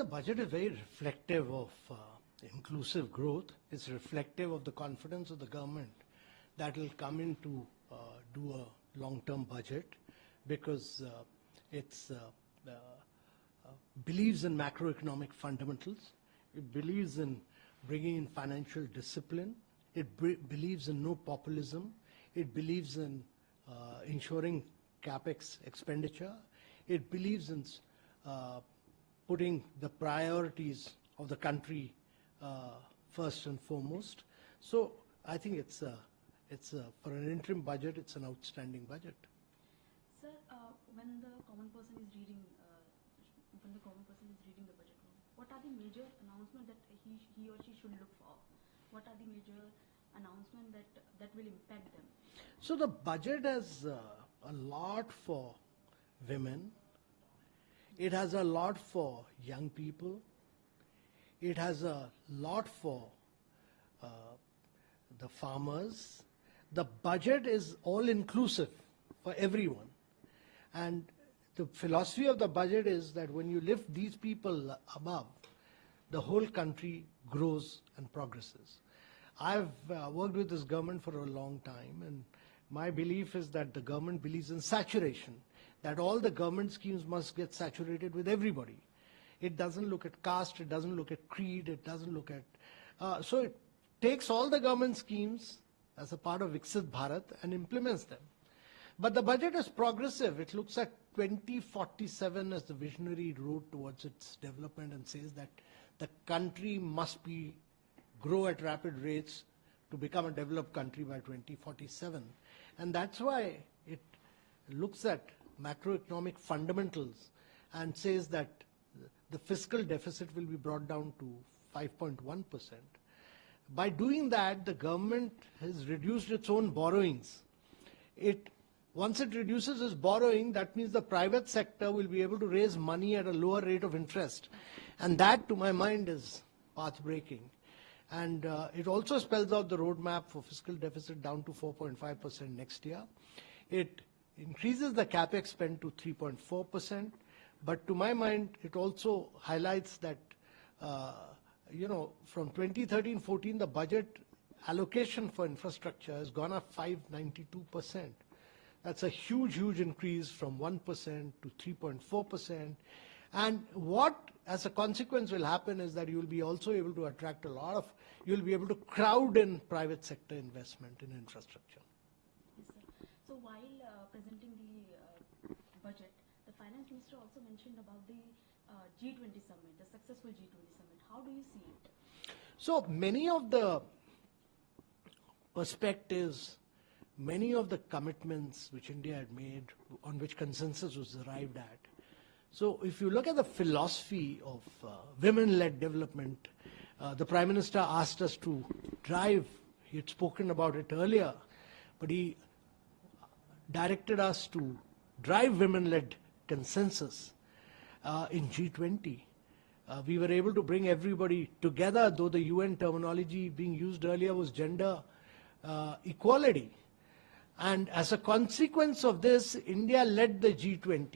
the budget is very reflective of inclusive growth. It's reflective of the confidence of the government that will come in to do a long-term budget, because it believes in macroeconomic fundamentals. It believes in bringing in financial discipline. It believes in no populism. It believes in ensuring capex expenditure. It believes in putting the priorities of the country first and foremost. So I think it's for an interim budget, it's an outstanding budget. Sir, when the common person is reading the budget, what are the major announcements that he or she should look for? What are the major announcements that will impact them? So the budget has a lot for women. It has a lot for young people. It has a lot for the farmers. The budget is all-inclusive for everyone. And the philosophy of the budget is that when you lift these people above, the whole country grows and progresses. I've worked with this government for a long time, and my belief is that the government believes in saturation, that all the government schemes must get saturated with everybody. It doesn't look at caste, it doesn't look at creed, it doesn't look at... so it takes all the government schemes as a part of Viksit Bharat and implements them. But the budget is progressive. It looks at 2047 as the visionary road towards its development and says that the country must grow at rapid rates to become a developed country by 2047. And that's why it looks at macroeconomic fundamentals and says that the fiscal deficit will be brought down to 5.1%. By doing that, the government has reduced its own borrowings. Once it reduces its borrowing, that means the private sector will be able to raise money at a lower rate of interest. And that, to my mind, is path-breaking. And it also spells out the roadmap for fiscal deficit down to 4.5% next year. It increases the capex spend to 3.4%. But to my mind, it also highlights that, from 2013-14, the budget allocation for infrastructure has gone up 592%. That's a huge, huge increase from 1% to 3.4%. And what, as a consequence, will happen is that you will be also able to attract you'll be able to crowd in private sector investment in infrastructure. Yes, sir. So while presenting the budget, the finance minister also mentioned about the G20 summit, the successful G20 summit. How do you see it? So many of the perspectives, many of the commitments which India had made, on which consensus was arrived at. So if you look at the philosophy of women-led development, the Prime Minister asked us to drive, he had spoken about it earlier, but he directed us to drive women-led consensus in G20. We were able to bring everybody together, though the UN terminology being used earlier was gender equality. And as a consequence of this, India led the G20.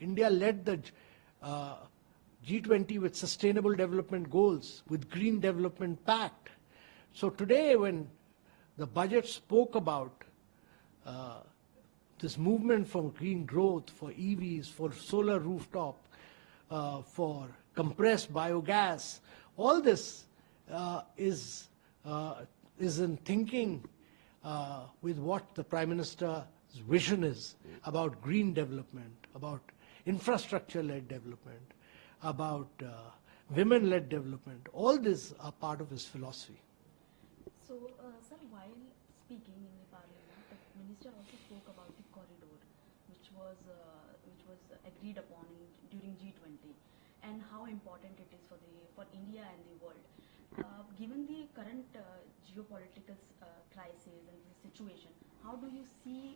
India led the G20 with Sustainable Development Goals, with Green Development Pact. So today, when the budget spoke about this movement for green growth, for EVs, for solar rooftop, for compressed biogas, all this is in thinking with what the Prime Minister's vision is about green development, about infrastructure-led development, about women-led development. All these are part of his philosophy. So, sir, while speaking in the parliament, the minister also spoke about the corridor, which was agreed upon during G20, and how important it is for India and the world. Given the current geopolitical crisis and the situation, how do you see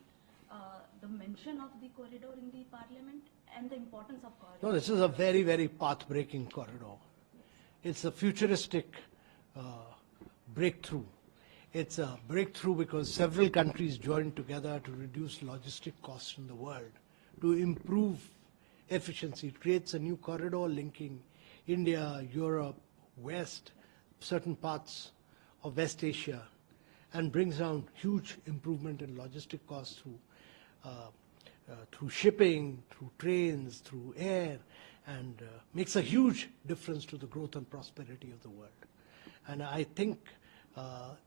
the mention of the corridor in the parliament and the importance of corridor? No, this is a very, very path-breaking corridor. It's a futuristic breakthrough. It's a breakthrough because several countries joined together to reduce logistic costs in the world, to improve efficiency. It creates a new corridor linking India, Europe, West, certain parts of West Asia, and brings down huge improvement in logistic costs through shipping, through trains, through air, and makes a huge difference to the growth and prosperity of the world. And I think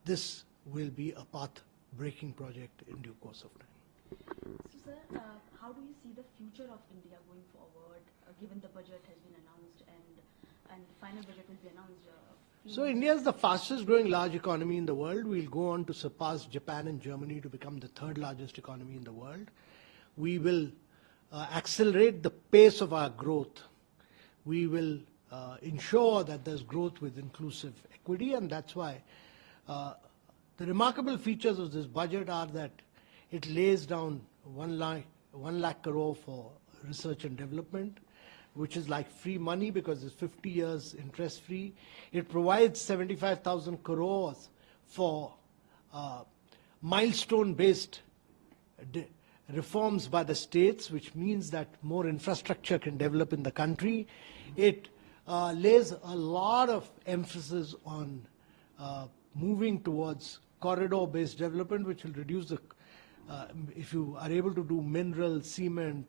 this will be a path-breaking project in due course of time. So, sir, how do you see the future of India going forward, given the budget has been announced and the final budget will be announced? So India is the fastest growing large economy in the world. We'll go on to surpass Japan and Germany to become the third largest economy in the world. We will accelerate the pace of our growth. We will ensure that there's growth with inclusive equity, and that's why the remarkable features of this budget are that it lays down 1 lakh crore for research and development, which is like free money because it's 50 years interest free. It provides 75,000 crores for milestone-based reforms by the states, which means that more infrastructure can develop in the country. It lays a lot of emphasis on moving towards corridor-based development, which will reduce the, if you are able to do mineral, cement,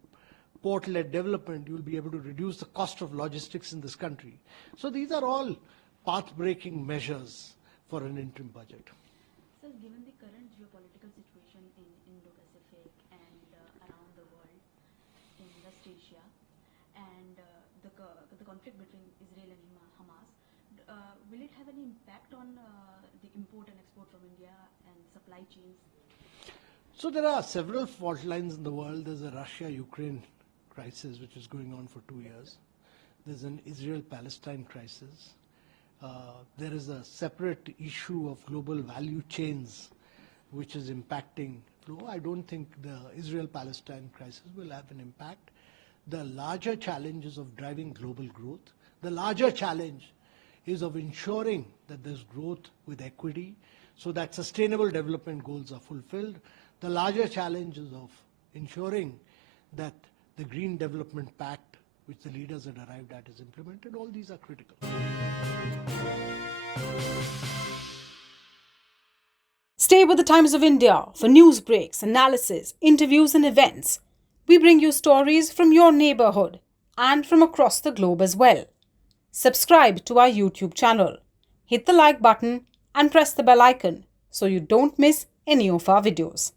port-led development, you will be able to reduce the cost of logistics in this country. So these are all path-breaking measures for an interim budget. Sir, given the current geopolitical situation in Indo-Pacific and around the world, in West Asia, and the conflict between Israel and Hamas, will it have any impact on the import and export from India and supply chains? So there are several fault lines in the world. There's a Russia-Ukraine crisis, which is going on for 2 years. There's an Israel-Palestine crisis. There is a separate issue of global value chains, which is impacting flow. I don't think the Israel-Palestine crisis will have an impact. The larger challenge is of driving global growth. The larger challenge is of ensuring that there's growth with equity so that sustainable development goals are fulfilled. The larger challenge is of ensuring that the Green Development Pact, which the leaders had arrived at, is implemented. All these are critical. Stay with the Times of India for news breaks, analysis, interviews and events. We bring you stories from your neighborhood and from across the globe as well. Subscribe to our YouTube channel. Hit the like button and press the bell icon so you don't miss any of our videos.